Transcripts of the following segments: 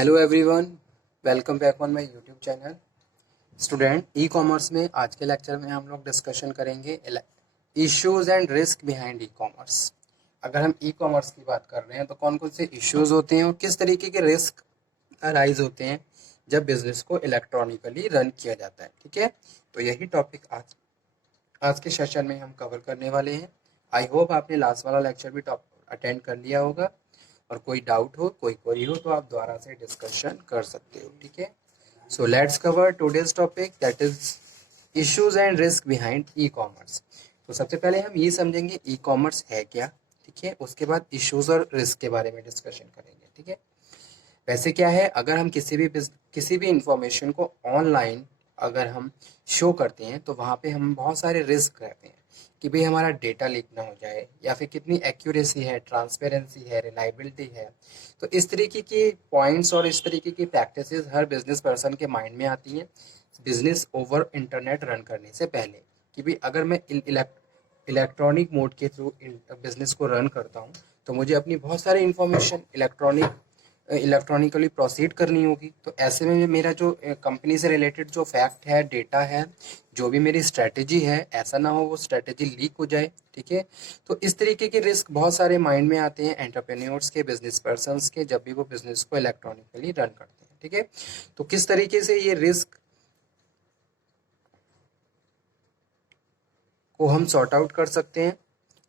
Hello everyone, welcome back on my YouTube channel. Student, e commerce में आज के lecture में हम लोग डिस्कशन करेंगे issues and risk behind e commerce. अगर हम ई कॉमर्स की बात कर रहे हैं तो कौन कौन से इश्यूज होते हैं और किस तरीके के रिस्क अराइज होते हैं जब बिजनेस को इलेक्ट्रॉनिकली रन किया जाता है। ठीक है, तो यही टॉपिक आज के सेशन में हम कवर करने वाले हैं। आई होप आपने लास्ट वाला लेक्चर भी अटेंड कर लिया होगा और कोई डाउट हो, कोई क्वेरी हो तो आप दोबारा से डिस्कशन कर सकते हो। ठीक है, so let's cover today's topic, that is issues and risk behind e commerce. तो सबसे पहले हम ये समझेंगे ई कॉमर्स है क्या। ठीक है, उसके बाद इश्यूज और रिस्क के बारे में डिस्कशन करेंगे। ठीक है, वैसे क्या है, अगर हम किसी भी इंफॉर्मेशन को ऑनलाइन अगर हम शो करते हैं तो वहाँ पे हम बहुत सारे रिस्क रहते हैं कि भाई हमारा डेटा लीक ना हो जाए, या फिर कितनी एक्यूरेसी है, ट्रांसपेरेंसी है, रिलायबिलिटी है। तो इस तरीके की पॉइंट्स और इस तरीके की प्रैक्टिसेस हर बिजनेस पर्सन के माइंड में आती हैं बिजनेस ओवर इंटरनेट रन करने से पहले, कि भाई अगर मैं इलेक्ट्रॉनिक मोड के थ्रू बिजनेस को रन करता हूँ तो मुझे अपनी बहुत सारी इंफॉर्मेशन इलेक्ट्रॉनिकली प्रोसीड करनी होगी। तो ऐसे में मेरा जो कंपनी से रिलेटेड जो फैक्ट है, डेटा है, जो भी मेरी स्ट्रेटेजी है, ऐसा ना हो वो स्ट्रेटेजी लीक हो जाए। ठीक है, तो इस तरीके के रिस्क बहुत सारे माइंड में आते हैं एंटरप्रेन्योर्स के, बिजनेस पर्सन्स के, जब भी वो बिजनेस को इलेक्ट्रॉनिकली रन करते हैं। ठीक है, तो किस तरीके से ये रिस्क को हम सॉर्ट आउट कर सकते हैं।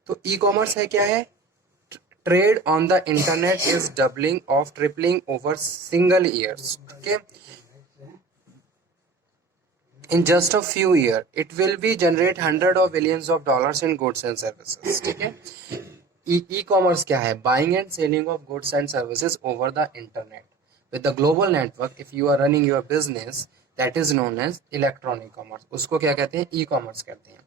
तो ई कॉमर्स है क्या है, trade on the internet is doubling of tripling over single years. ठीक है, in just a few years it will be generate hundred of billions of dollars in goods and services. ठीक है, e commerce क्या है, buying and selling of goods and services over the internet with the global network. If you are running your business, that is known as electronic commerce. उसको क्या कहते हैं, e commerce कहते हैं।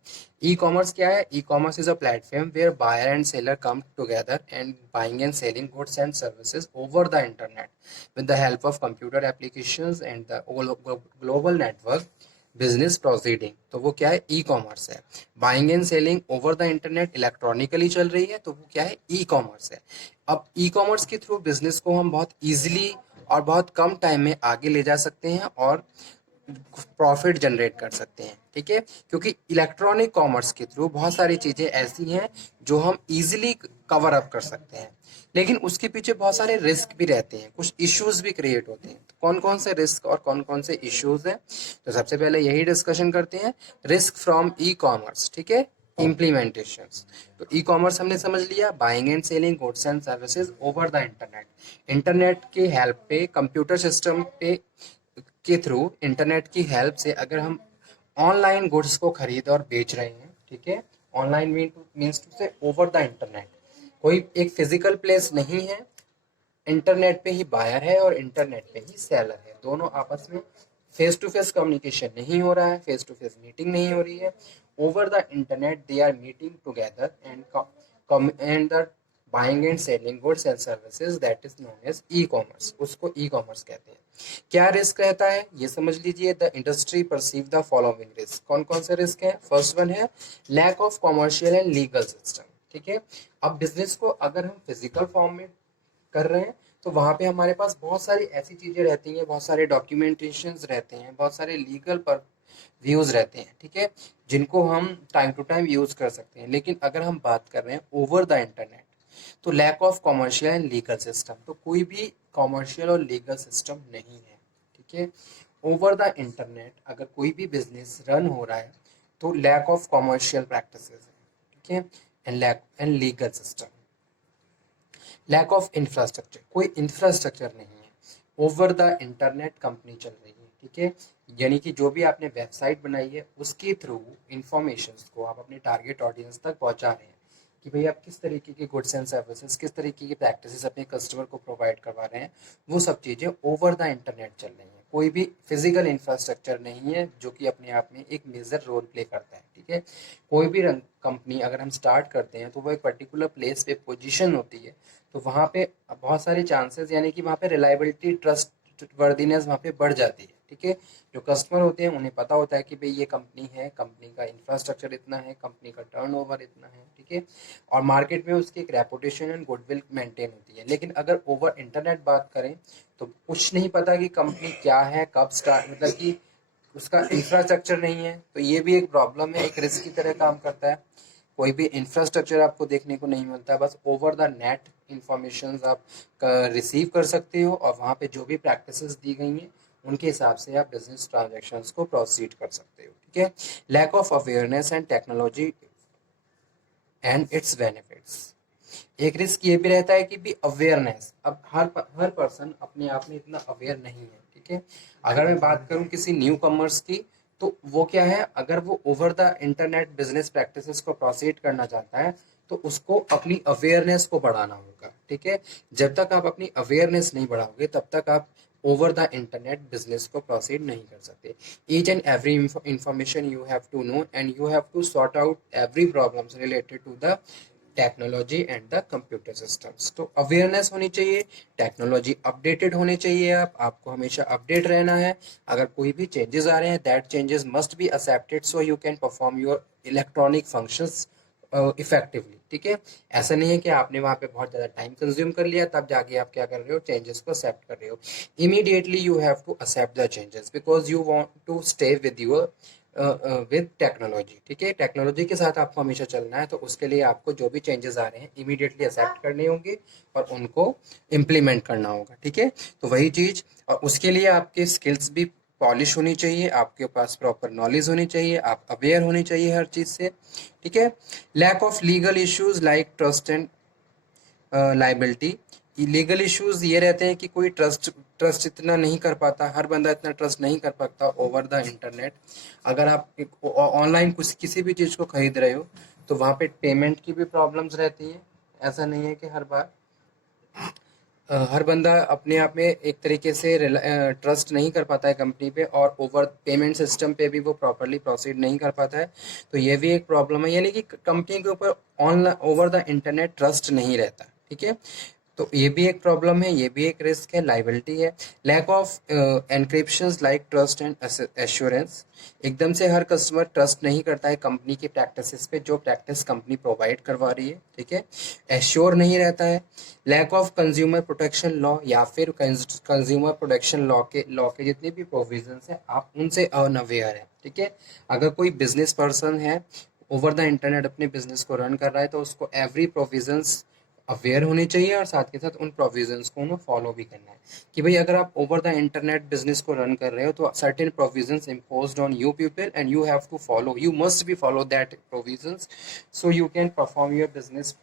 ई कॉमर्स क्या है, e commerce is a platform where buyer and seller come together and buying and selling goods and services over the internet with the help of computer applications and the global network business proceeding. तो वो क्या है, e commerce है। Buying and selling over the internet electronically चल रही है तो वो क्या है, ई कॉमर्स है। अब ई कॉमर्स के थ्रू बिजनेस को हम बहुत इजीली और बहुत कम टाइम में आगे ले जा सकते हैं और प्रॉफिट जनरेट कर सकते हैं। ठीक है, क्योंकि इलेक्ट्रॉनिक कॉमर्स के थ्रू बहुत सारी चीजें ऐसी हैं जो हम इजीली कवर अप कर सकते हैं, लेकिन उसके पीछे बहुत सारे रिस्क भी रहते हैं, कुछ इश्यूज भी क्रिएट होते हैं। तो कौन कौन से रिस्क और कौन कौन से इश्यूज हैं, तो सबसे पहले यही डिस्कशन करते हैं, रिस्क फ्रॉम ई कॉमर्स। ठीक है, इम्प्लीमेंटेशन। तो ई कॉमर्स हमने समझ लिया, buying and selling goods and services over the internet. Internet के हेल्प पे, कंप्यूटर सिस्टम पे के थ्रू, इंटरनेट की हेल्प से अगर हम ऑनलाइन गुड्स को खरीद और बेच रहे हैं। ठीक है, ऑनलाइन मीन्स टू से ओवर द इंटरनेट, कोई एक फिजिकल प्लेस नहीं है, इंटरनेट पे ही बायर है और इंटरनेट पे ही सेलर है, दोनों आपस में फेस टू फेस कम्युनिकेशन नहीं हो रहा है, फेस टू फेस मीटिंग नहीं हो रही है, over the internet they are meeting together and the buying and selling goods and services, that is known as e commerce. उसको ई कॉमर्स कहते हैं। क्या रिस्क रहता है ये समझ लीजिए, the industry perceive the following risk. कौन कौन से रिस्क है, फर्स्ट वन है lack of commercial and legal system. ठीक है, अब बिजनेस को अगर हम फिजिकल फॉर्म में कर रहे हैं तो वहाँ पे हमारे पास बहुत सारी ऐसी चीजें रहती हैं, बहुत सारे डॉक्यूमेंटेशंस रहते हैं, बहुत सारे लीगल पर व्यूज रहते हैं। ठीक है, जिनको हम टाइम टू टाइम यूज कर सकते हैं, लेकिन अगर हम बात कर रहे हैं ओवर द इंटरनेट तो lack of commercial and legal system, तो कोई भी कॉमर्शियल और लीगल सिस्टम नहीं है। ठीक है, ओवर द इंटरनेट अगर कोई भी बिजनेस रन हो रहा है तो लैक ऑफ कॉमर्शियल प्रैक्टिसेस है। ठीक है, and legal system, lack of infrastructure, कोई इंफ्रास्ट्रक्चर नहीं है, ओवर द इंटरनेट कंपनी चल रही है। ठीक है, यानी कि जो भी आपने वेबसाइट बनाई है उसके थ्रू इंफॉर्मेशन को आप अपने टारगेट ऑडियंस तक पहुंचा रहे हैं कि भाई आप किस तरीके की गुड्स एंड सर्विसेज, किस तरीके की प्रैक्टिसेस अपने कस्टमर को प्रोवाइड करवा रहे हैं, वो सब चीज़ें ओवर द इंटरनेट चल रही हैं। कोई भी फिजिकल इंफ्रास्ट्रक्चर नहीं है जो कि अपने आप में एक मेजर रोल प्ले करता है। ठीक है, कोई भी कंपनी अगर हम स्टार्ट करते हैं तो वो एक पर्टिकुलर प्लेस पे पोजीशन होती है, तो वहाँ पे बहुत सारे चांसेस, यानी कि वहाँ पे रिलायबिलिटी, ट्रस्ट वर्दीनेस वहाँ पे बढ़ जाती है। ठीक है। जो कस्टमर होते हैं उन्हें पता होता है कि भाई ये कंपनी है, कंपनी का इंफ्रास्ट्रक्चर इतना है, कंपनी का टर्नओवर इतना है, ठीक है, और मार्केट में उसकी एक रेपुटेशन एंड गुडविल मेंटेन होती है। लेकिन अगर ओवर इंटरनेट बात करें तो कुछ नहीं पता कि कंपनी क्या है, कब स्टार्ट, मतलब कि उसका इंफ्रास्ट्रक्चर नहीं है, तो ये भी एक प्रॉब्लम है, एक रिस्क की तरह काम करता है। कोई भी इंफ्रास्ट्रक्चर आपको देखने को नहीं मिलता, बस ओवर द नेट इंफॉर्मेशन आप रिसीव कर सकते हो और वहाँ पे जो भी प्रैक्टिसेस दी गई हैं उनके हिसाब से आप बिजनेस ट्रांजैक्शंस को प्रोसीड कर सकते हो, ठीक है। Lack of awareness and technology and its benefits. एक रिस्क ये भी रहता है कि भी अवेयरनेस, अब हर पर्सन अपने आप में इतना अवेयर नहीं है, ठीक है। अगर मैं बात करूं किसी न्यू कमर्स की, तो वो क्या है, अगर वो over the internet business practices को प्रोसीड करना चाहता है तो उसको अपनी अवेयरनेस को बढ़ाना होगा, ठीक है। जब तक आप अपनी अवेयरनेस नहीं बढ़ाओगे तब तक आप ओवर द इंटरनेट बिजनेस को प्रोसीड नहीं कर सकते। Each and every information you have to know and you have to sort out every problems related to the technology and the computer systems. तो अवेयरनेस होनी चाहिए, टेक्नोलॉजी अपडेटेड होनी चाहिए, आपको हमेशा अपडेट रहना है। अगर कोई भी चेंजेस आ रहे हैं, that changes must be accepted so you can perform your electronic functions effectively, ठीक है। ऐसा नहीं है कि आपने वहाँ पे बहुत ज़्यादा टाइम कंज्यूम कर लिया तब जाके आप क्या कर रहे हो, चेंजेस को एक्सेप्ट कर रहे हो। Immediately you have to accept the changes because you want to stay with your with technology, ठीक है। टेक्नोलॉजी के साथ आपको हमेशा चलना है, तो उसके लिए आपको जो भी चेंजेस आ रहे हैं इमीडिएटली एक्सेप्ट करने होंगे और उनको इम्प्लीमेंट करना होगा, ठीक है। तो वही चीज़, और उसके लिए आपके स्किल्स भी पॉलिश होनी चाहिए, आपके पास प्रॉपर नॉलेज होनी चाहिए, आप अवेयर होनी चाहिए हर चीज़ से, ठीक है। Lack of legal issues like trust and liability. Legal issues ये रहते हैं कि कोई ट्रस्ट इतना नहीं कर पाता, हर बंदा इतना ट्रस्ट नहीं कर पाता ओवर द इंटरनेट। अगर आप ऑनलाइन कुछ किसी भी चीज़ को खरीद रहे हो तो वहाँ पे पेमेंट की भी प्रॉब्लम्स रहती है। ऐसा नहीं है कि हर बार हर बंदा अपने आप में एक तरीके से ट्रस्ट नहीं कर पाता है कंपनी पे, और ओवर पेमेंट सिस्टम पे भी वो प्रॉपरली प्रोसीड नहीं कर पाता है। तो ये भी एक प्रॉब्लम है, यानी कि कंपनी के ऊपर online over the internet trust नहीं रहता, ठीक है। तो ये भी एक प्रॉब्लम है, ये भी एक रिस्क है, लाइबिलिटी है। Lack of encryptions like trust and assurance. एकदम से हर कस्टमर ट्रस्ट नहीं करता है कंपनी की प्रैक्टिसेस पे, जो प्रैक्टिस कंपनी प्रोवाइड करवा रही है, ठीक है, एश्योर नहीं रहता है। Lack of consumer protection law, या फिर कंज्यूमर प्रोटेक्शन लॉ के जितने भी प्रोविजंस हैं आप उनसे अनअवेयर है, ठीक है। अगर कोई बिजनेस पर्सन है ओवर द इंटरनेट अपने बिजनेस को रन कर रहा है तो उसको एवरी प्रोविजंस अवेयर होनी चाहिए और साथ के साथ उन प्रोविजंस को उन्हें फॉलो भी करना है। कि भाई अगर आप ओवर द इंटरनेट बिजनेस को रन कर रहे हो तो certain provisions imposed on you people and you have to follow, you must be follow that provisions so you can perform your business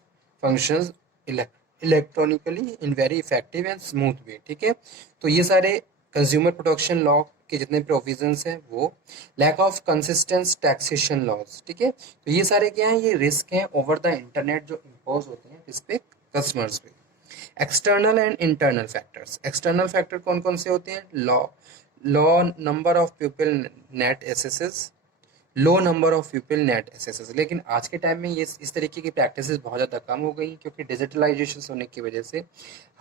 functions electronically in very effective and smooth way, ठीक है। तो ये सारे consumer protection law के जितने provisions हैं वो। Lack of consistence taxation laws, ठीक है। तो ये सारे क्या हैं, ये रिस्क हैं ओवर द इंटरनेट जो इम्पोज होते हैं इस पे, कस्टमर्स पे। External and internal factors. External factor कौन कौन से होते हैं, low number of people net accesses, low number of people net accesses. लेकिन आज के टाइम में ये इस तरीके की प्रैक्टिसेस बहुत ज़्यादा कम हो गई क्योंकि डिजिटलाइजेशन होने की वजह से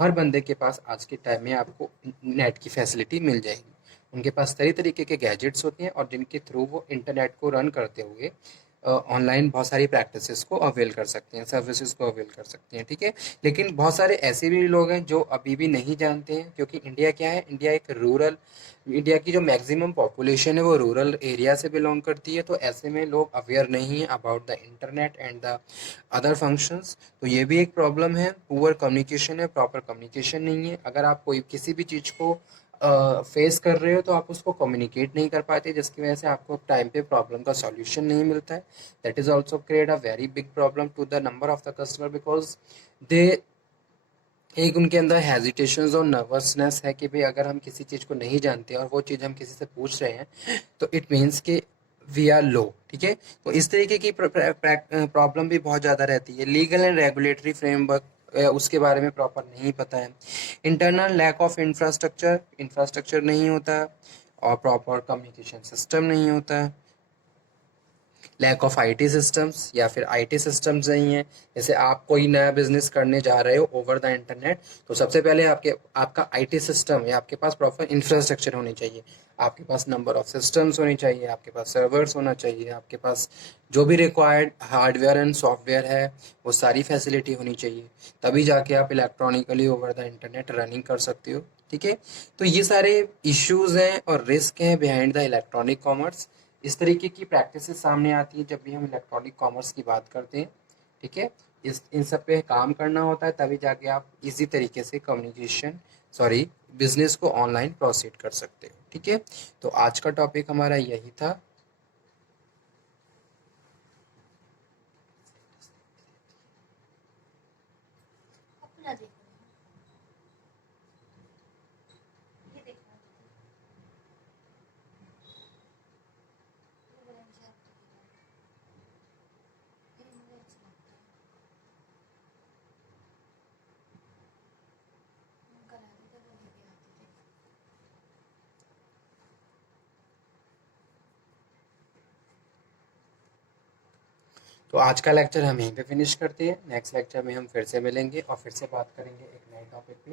हर बंदे के पास आज के टाइम में आपको नेट की फैसिलिटी मिल जाएगी। उनके पास तरह तरीके के गैजेट्स होते हैं और जिनके थ्रू वो इंटरनेट को रन करते हुए ऑनलाइन बहुत सारी प्रैक्टिसेस को अवेल कर सकते हैं, सर्विसेज को अवेल कर सकते हैं, ठीक है। लेकिन बहुत सारे ऐसे भी लोग हैं जो अभी भी नहीं जानते हैं, क्योंकि इंडिया क्या है, इंडिया एक रूरल, इंडिया की जो मैक्सिमम पॉपुलेशन है वो रूरल एरिया से बिलोंग करती है। तो ऐसे में लोग अवेयर नहीं है about the internet and the other functions. तो ये भी एक प्रॉब्लम है, पुअर कम्युनिकेशन है, प्रॉपर कम्युनिकेशन नहीं है। अगर आप कोई किसी भी चीज़ को फेस कर रहे हो तो आप उसको कम्युनिकेट नहीं कर पाते, जिसकी वजह से आपको टाइम पे प्रॉब्लम का सॉल्यूशन नहीं मिलता है। That is also create a very big problem to the number of the customer because they, एक उनके अंदर हेजिटेशन और नर्वसनेस है कि भाई अगर हम किसी चीज़ को नहीं जानते और वो चीज़ हम किसी से पूछ रहे हैं तो इट मीन्स कि वी आर लो, ठीक है। तो इस तरीके की प्रॉब्लम भी बहुत ज़्यादा रहती है। लीगल एंड रेगुलेटरी फ्रेमवर्क उसके बारे में प्रॉपर नहीं पता है। Internal lack of infrastructure, infrastructure नहीं होता और प्रॉपर कम्युनिकेशन सिस्टम नहीं होता है। लैक ऑफ आईटी सिस्टम्स, या फिर आईटी सिस्टम्स नहीं है। जैसे आप कोई नया बिजनेस करने जा रहे हो ओवर द इंटरनेट, तो सबसे पहले आपका आईटी सिस्टम या आपके पास प्रॉपर इंफ्रास्ट्रक्चर होनी चाहिए। आपके पास नंबर ऑफ सिस्टम्स होनी चाहिए, आपके पास सर्वर्स होना चाहिए, आपके पास जो भी रिक्वायर्ड हार्डवेयर एंड सॉफ्टवेयर है वो सारी फैसिलिटी होनी चाहिए। तभी जाके आप electronically over the internet running कर सकते हो। ठीक है, तो ये सारे इश्यूज हैं और रिस्क हैं बिहाइंड द इलेक्ट्रॉनिक कॉमर्स। इस तरीके की प्रैक्टिसेस सामने आती है जब भी हम इलेक्ट्रॉनिक कॉमर्स की बात करते हैं। ठीक है, इस इन सब पे काम करना होता है, तभी जाके आप इजी तरीके से बिजनेस को ऑनलाइन प्रोसीड कर सकते हो। ठीक है, तो आज का टॉपिक हमारा यही था। अपना देखो, ये देखो, ये वाला मुझे आपको देखना है, ये मुझे अच्छा लगता है, हम करा दी तो वो लेके आते थे। तो आज का लेक्चर हम यहीं पे फिनिश करते हैं। नेक्स्ट लेक्चर में हम फिर से मिलेंगे और फिर से बात करेंगे एक नए टॉपिक पे।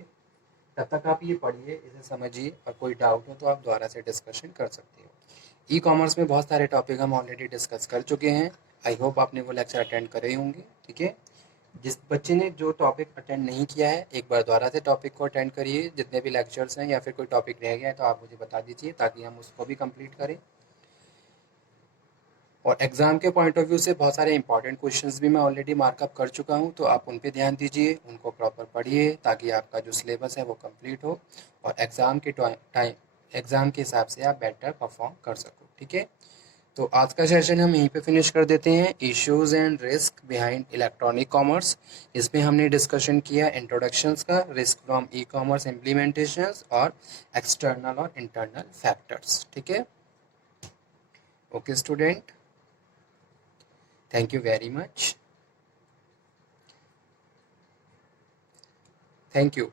तब तक आप ये पढ़िए, इसे समझिए, और कोई डाउट हो तो आप दोबारा से डिस्कशन कर सकते हो। ई कॉमर्स में बहुत सारे टॉपिक हम ऑलरेडी डिस्कस कर चुके हैं। आई होप आपने वो लेक्चर अटेंड करे होंगे। ठीक है, जिस बच्चे ने जो टॉपिक अटेंड नहीं किया है, एक बार दोबारा से टॉपिक को अटेंड करिए। जितने भी लेक्चर्स हैं या फिर कोई टॉपिक रह गया है तो आप मुझे बता दीजिए, ताकि हम उसको भी कंप्लीट करें। और एग्ज़ाम के पॉइंट ऑफ व्यू से बहुत सारे इंपॉर्टेंट क्वेश्चंस भी मैं ऑलरेडी मार्कअप कर चुका हूँ, तो आप उन पे ध्यान दीजिए, उनको प्रॉपर पढ़िए, ताकि आपका जो सिलेबस है वो कंप्लीट हो और एग्ज़ाम के हिसाब से आप बेटर परफॉर्म कर सको। ठीक है, तो आज का सेशन हम यहीं पे फिनिश कर देते हैं। Issues and risk behind electronic commerce, इसमें हमने डिस्कशन किया इंट्रोडक्शंस का, risk from e commerce implementations और एक्सटर्नल और इंटरनल फैक्टर्स। ठीक है, okay student, thank you very much, thank you।